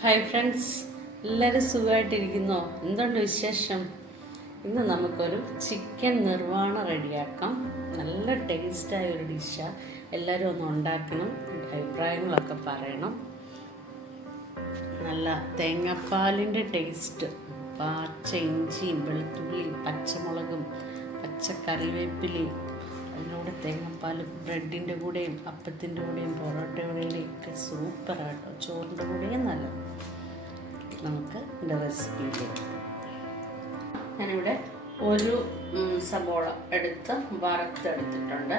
Hi friends, എല്ലാവരും സുഖമായിട്ടിരിക്കുന്നോ? എന്തുണ്ട് വിശേഷം? ഇന്ന് നമുക്കൊരു ചിക്കൻ നിർവാണ റെഡിയാക്കാം. നല്ല ടേസ്റ്റായ ഒരു ഡിഷാണ്. എല്ലാവരും ഒന്ന് ഉണ്ടാക്കണം, അഭിപ്രായങ്ങളൊക്കെ പറയണം. നല്ല തേങ്ങാപ്പാലിൻ്റെ ടേസ്റ്റ്, പച്ച ഇഞ്ചിയും വെളുത്തുള്ളിയും പച്ചമുളകും പച്ചക്കറിവേപ്പിലയും അതിലൂടെ തേങ്ങാപ്പാൽ ബ്രെഡിൻ്റെ കൂടെയും അപ്പത്തിൻ്റെ കൂടെയും പൊറോട്ടയുടെയും ഒക്കെ സൂപ്പറാട്ടോ. ചോറിൻ്റെ കൂടെയും നല്ലത്. നമുക്ക് എൻ്റെ റെസിപ്പിയിലേക്ക്. ഞാനിവിടെ ഒരു സബോള എടുത്ത് വറുത്തെടുത്തിട്ടുണ്ട്.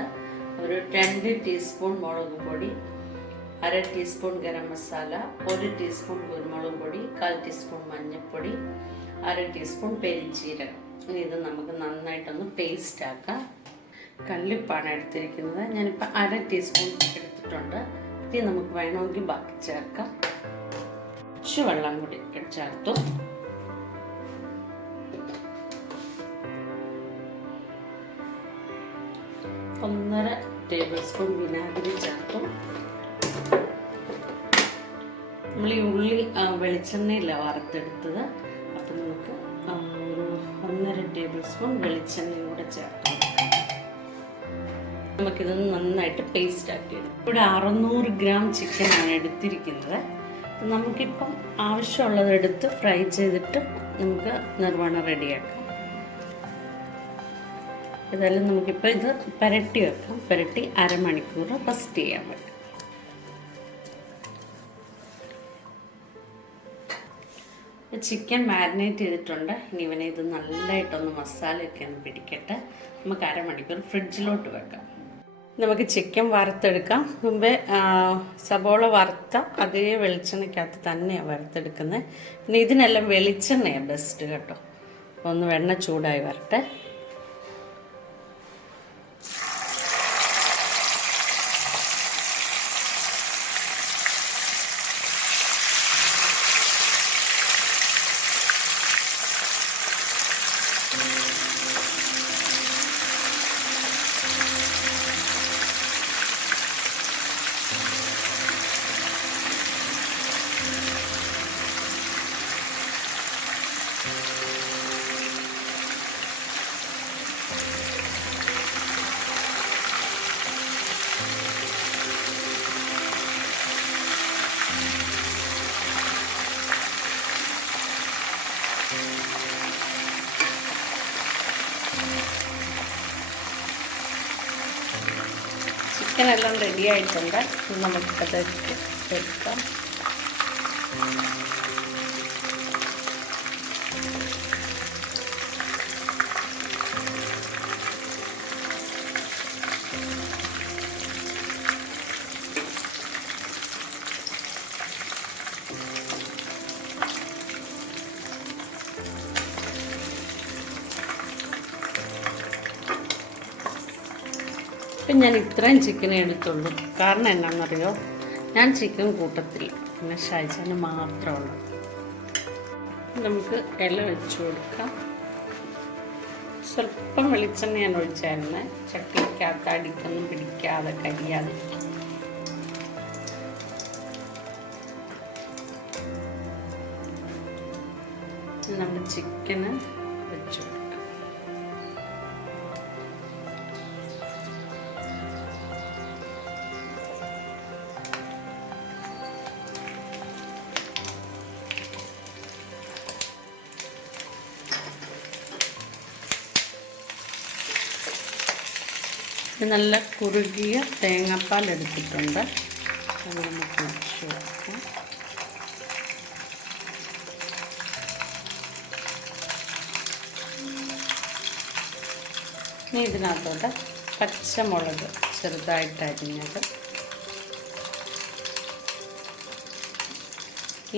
ഒരു 2 ടീസ്പൂൺ മുളക് പൊടി, 1/2 ടീസ്പൂൺ ഗരം മസാല, 1 ടീസ്പൂൺ കുരുമുളക് പൊടി, 1/4 ടീസ്പൂൺ മഞ്ഞൾപ്പൊടി, 1/2 ടീസ്പൂൺ പെരിഞ്ചീരകം. ഇനി ഇത് നമുക്ക് നന്നായിട്ടൊന്ന് പേസ്റ്റ് ആക്കാം. കല്ലുപ്പാണ് എടുത്തിരിക്കുന്നത്. ഞാനിപ്പോൾ 1/2 ടീസ്പൂൺ എടുത്തിട്ടുണ്ട്. ഇനി നമുക്ക് വേണമെങ്കിൽ ബാക്കി ചേർക്കാം. കുറച്ച് വെള്ളം കൂടി ചേർത്തു. ഒന്നര ടേബിൾ സ്പൂൺ വിനാഗിരി ചേർത്തു. നമ്മൾ ഈ ഉള്ളി വെളിച്ചെണ്ണയിലാണ് വറുത്തെടുത്തത്. അപ്പം നമുക്ക് ഒരു 1.5 ടേബിൾ സ്പൂൺ വെളിച്ചെണ്ണയൂടെ ചേർക്കാം. നമുക്കിതൊന്ന് നന്നായിട്ട് പേസ്റ്റ് ആക്കിയിടും. ഇവിടെ 600 ഗ്രാം ചിക്കനാണ് എടുത്തിരിക്കുന്നത്. നമുക്കിപ്പം ആവശ്യമുള്ളത് എടുത്ത് ഫ്രൈ ചെയ്തിട്ട് നമുക്ക് നിർവ്വാണം റെഡിയാക്കാം. ഇതെല്ലാം നമുക്കിപ്പോൾ ഇത് പുരട്ടി വെക്കാം. പുരട്ടി അരമണിക്കൂർ റെസ്റ്റ് ചെയ്യാൻ പറ്റും. ചിക്കൻ മാരിനേറ്റ് ചെയ്തിട്ടുണ്ട്. ഇനി ഇവനെ ഇത് നല്ലതായിട്ടൊന്ന് മസാലയൊക്കെ ഒന്ന് പിടിക്കട്ടെ. നമുക്ക് അരമണിക്കൂർ ഫ്രിഡ്ജിലോട്ട് വെക്കാം. നമുക്ക് ചിക്കൻ വറുത്തെടുക്കാം. മുമ്പേ സബോള വറുത്ത അതേ വെളിച്ചെണ്ണയ്ക്കകത്ത് തന്നെയാണ് വറുത്തെടുക്കുന്നത്. പിന്നെ ഇതിനെല്ലാം വെളിച്ചെണ്ണയാണ് ബെസ്റ്റ് കേട്ടോ. ഒന്ന് വെണ്ണ ചൂടായി വരട്ടെ. ചിക്കനെല്ലാം റെഡി ആയിട്ടുണ്ട്. നമുക്കത് എടുക്കാം. ഇപ്പം ഞാൻ ഇത്രയും ചിക്കനെ എടുത്തുള്ളൂ. കാരണം എന്നാണെന്നറിയോ, ഞാൻ ചിക്കൻ കൂട്ടത്തില്ല. പിന്നെ ഷൈജാന് മാത്രമുള്ളൂ. നമുക്ക് ഇല വെച്ച് കൊടുക്കാം. സ്വല്പം വെളിച്ചെണ്ണ ഞാൻ ഒഴിച്ചായിരുന്നു. ചട്ടിക്കകത്ത് അടിക്കൊന്നും പിടിക്കാതെ കരിയാതെ. നമ്മുടെ ചിക്കന് വെച്ച് കൊടുക്കാം. നല്ല കുറുകിയ തേങ്ങാപ്പാൽ എടുത്തിട്ടുണ്ട്. അത് നമുക്ക് ഒഴിച്ച് കൊടുക്കാം. ഇനി ഇതിനകത്തോട്ട് പച്ചമുളക് ചെറുതായിട്ട് അരിഞ്ഞത്,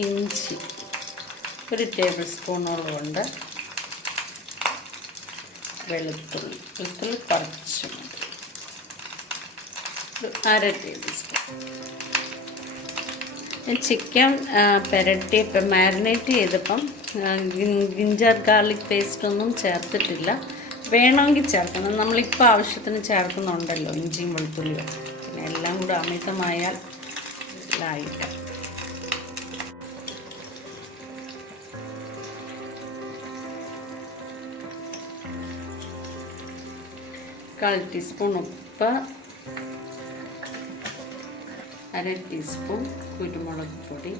ഇഞ്ചി 1 ടേബിൾ സ്പൂണോളം ഉണ്ട്, വെളുത്തുള്ളി കുറച്ച് മതി, 1/2 ടേബിൾ സ്പൂൺ. ചിക്കൻ പുരട്ടിയപ്പം മാരിനേറ്റ് ചെയ്തപ്പം ജിഞ്ചർ ഗാർലിക് പേസ്റ്റ് ഒന്നും ചേർത്തിട്ടില്ല. വേണമെങ്കിൽ ചേർക്കണം. നമ്മളിപ്പോൾ ആവശ്യത്തിന് ചേർക്കുന്നുണ്ടല്ലോ ഇഞ്ചിയും വെളുത്തുള്ളിയും. പിന്നെ എല്ലാം കൂടെ അമിതമായാൽ ഇതായിട്ട് 1/4 ടീസ്പൂൺ ഉപ്പ്, 1/2 ടീസ്പൂൺ കുരുമുളക് പൊടി.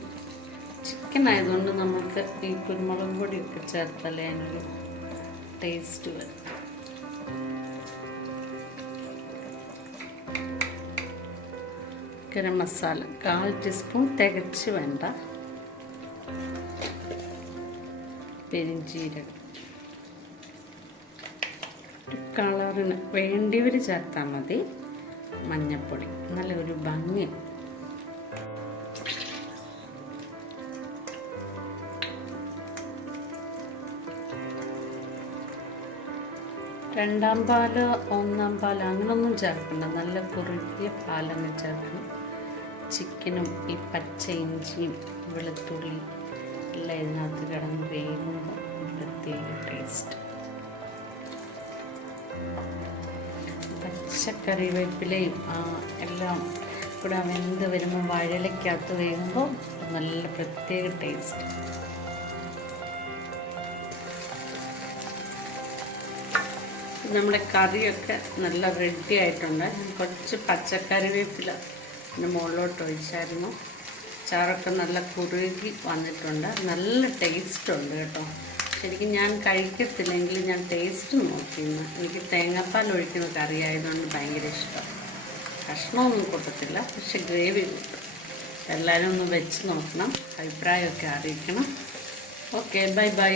ചിക്കൻ ആയതുകൊണ്ട് നമുക്ക് ഈ കുരുമുളക് പൊടിയൊക്കെ ചേർത്താലേ അതിനൊരു ടേസ്റ്റ് വരും. ഗരം മസാല 1/4 ടീസ്പൂൺ, തികച്ച് വേണ്ട. പെരിഞ്ചീരകം, കളറിന് വേണ്ടിയവർ ചേർത്താൽ മതി. മഞ്ഞൾപ്പൊടി, നല്ലൊരു ഭംഗി. രണ്ടാം പാല്, ഒന്നാം പാല് അങ്ങനൊന്നും ചേർക്കണ്ട. നല്ല കുറുകിയ പാലങ്ങ് ചേർക്കണം. ചിക്കനും ഈ പച്ച ഇഞ്ചിയും വെളുത്തുള്ളി എല്ലാം ഇതിനകത്ത് കിടന്ന് വേകുമ്പോൾ പ്രത്യേക ടേസ്റ്റ്. പച്ചക്കറിവേപ്പിലയും എല്ലാം കൂടെ വെന്ത് വരുമ്പോൾ വഴലയ്ക്കകത്ത് വേകുമ്പോൾ നല്ല പ്രത്യേക ടേസ്റ്റ്. നമ്മുടെ കറിയൊക്കെ നല്ല റെഡി ആയിട്ടുണ്ട്. കുറച്ച് പച്ചക്കറിവേപ്പില ഇതിൻ്റെ മുകളിലോട്ട് ഒഴിച്ചായിരുന്നു. ചാറൊക്കെ നല്ല കുറുകി വന്നിട്ടുണ്ട്. നല്ല ടേസ്റ്റ് ഉണ്ട് കേട്ടോ. ശരിക്കും ഞാൻ കഴിക്കത്തില്ലെങ്കിൽ ഞാൻ ടേസ്റ്റ് നോക്കിയിരുന്നു. എനിക്ക് തേങ്ങാപ്പാൽ ഒഴിക്കുന്ന കറി ആയതുകൊണ്ട് ഭയങ്കര ഇഷ്ടം. കഷ്ണമൊന്നും കൂട്ടത്തില്ല, പക്ഷെ ഗ്രേവി കൂട്ടും. എല്ലാവരും ഒന്ന് വെച്ച് നോക്കണം, അഭിപ്രായമൊക്കെ അറിയിക്കണം. Okay, bye bye.